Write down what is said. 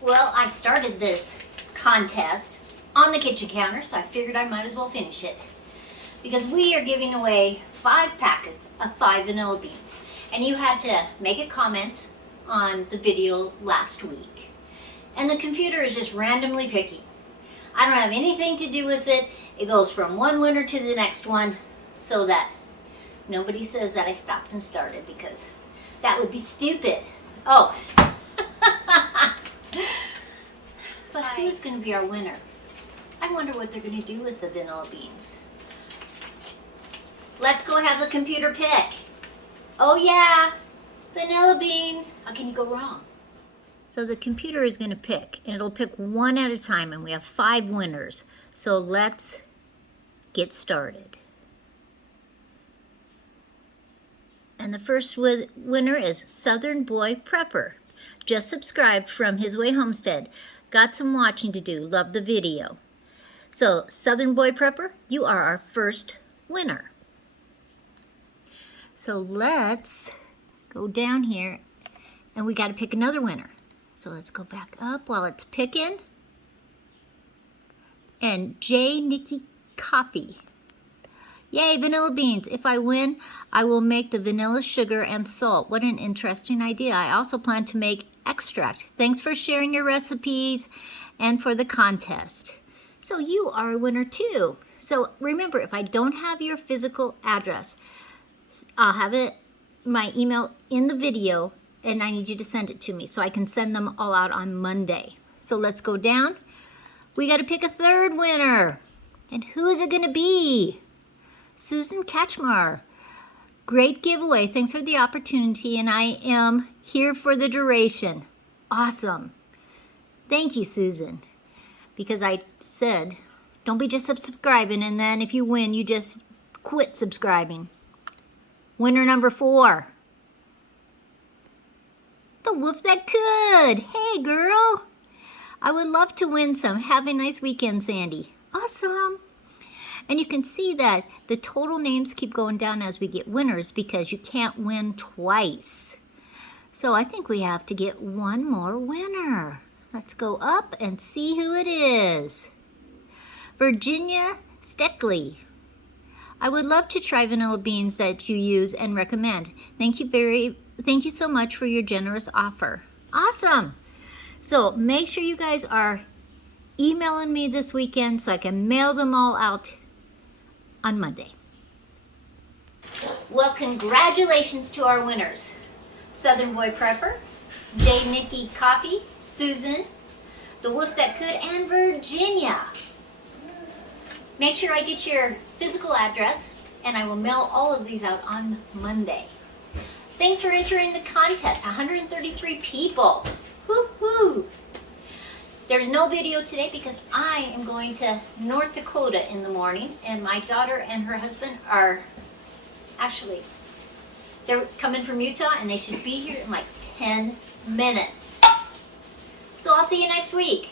Well, I started this contest on the kitchen counter, so I figured I might as well finish it. Because we are giving away 5 packets of 5 vanilla beans. And you had to make a comment on the video last week. And the computer is just randomly picking. I don't have anything to do with it. It goes from one winner to the next one so that nobody says that I stopped and started, because that would be stupid. Oh. But who's going to be our winner? I wonder what they're going to do with the vanilla beans. Let's go have the computer pick. Oh yeah, vanilla beans. How can you go wrong? So the computer is going to pick, and it'll pick one at a time, and we have 5 winners. So let's get started. And the first winner is Southern Boy Prepper. Just subscribed from his way homestead. Got some watching to do. Love the video. So Southern Boy Prepper, you are our first winner. So let's go down here, and we got to pick another winner. So let's go back up while it's picking. And J. Nikki Coffee. Yay, vanilla beans. If I win, I will make the vanilla sugar and salt. What an interesting idea. I also plan to make extract. Thanks for sharing your recipes and for the contest. So you are a winner too. So remember, if I don't have your physical address, I'll have my email in the video, and I need you to send it to me so I can send them all out on Monday. So let's go down. We got to pick a third winner. And who is it going to be? Susan Kachmar. Great giveaway. Thanks for the opportunity, and I am here for the duration. Awesome. Thank you, Susan. Because I said, don't be just subscribing, and then if you win, you just quit subscribing. Winner number 4. The wolf that could. Hey, girl. I would love to win some. Have a nice weekend, Sandy. Awesome. And you can see that the total names keep going down as we get winners, because you can't win twice. So I think we have to get one more winner. Let's go up and see who it is. Virginia Steckley. I would love to try vanilla beans that you use and recommend. Thank you so much for your generous offer. Awesome. So make sure you guys are emailing me this weekend so I can mail them all out on Monday. Well, congratulations to our winners. Southern Boy Prepper, J. Nikki Coffee, Susan, the Wolf That Could, and Virginia. Make sure I get your physical address, and I will mail all of these out on Monday. Thanks for entering the contest. 133 people. Woo-hoo! There's no video today because I am going to North Dakota in the morning, and my daughter and her husband are they're coming from Utah, and they should be here in like 10 minutes. So I'll see you next week.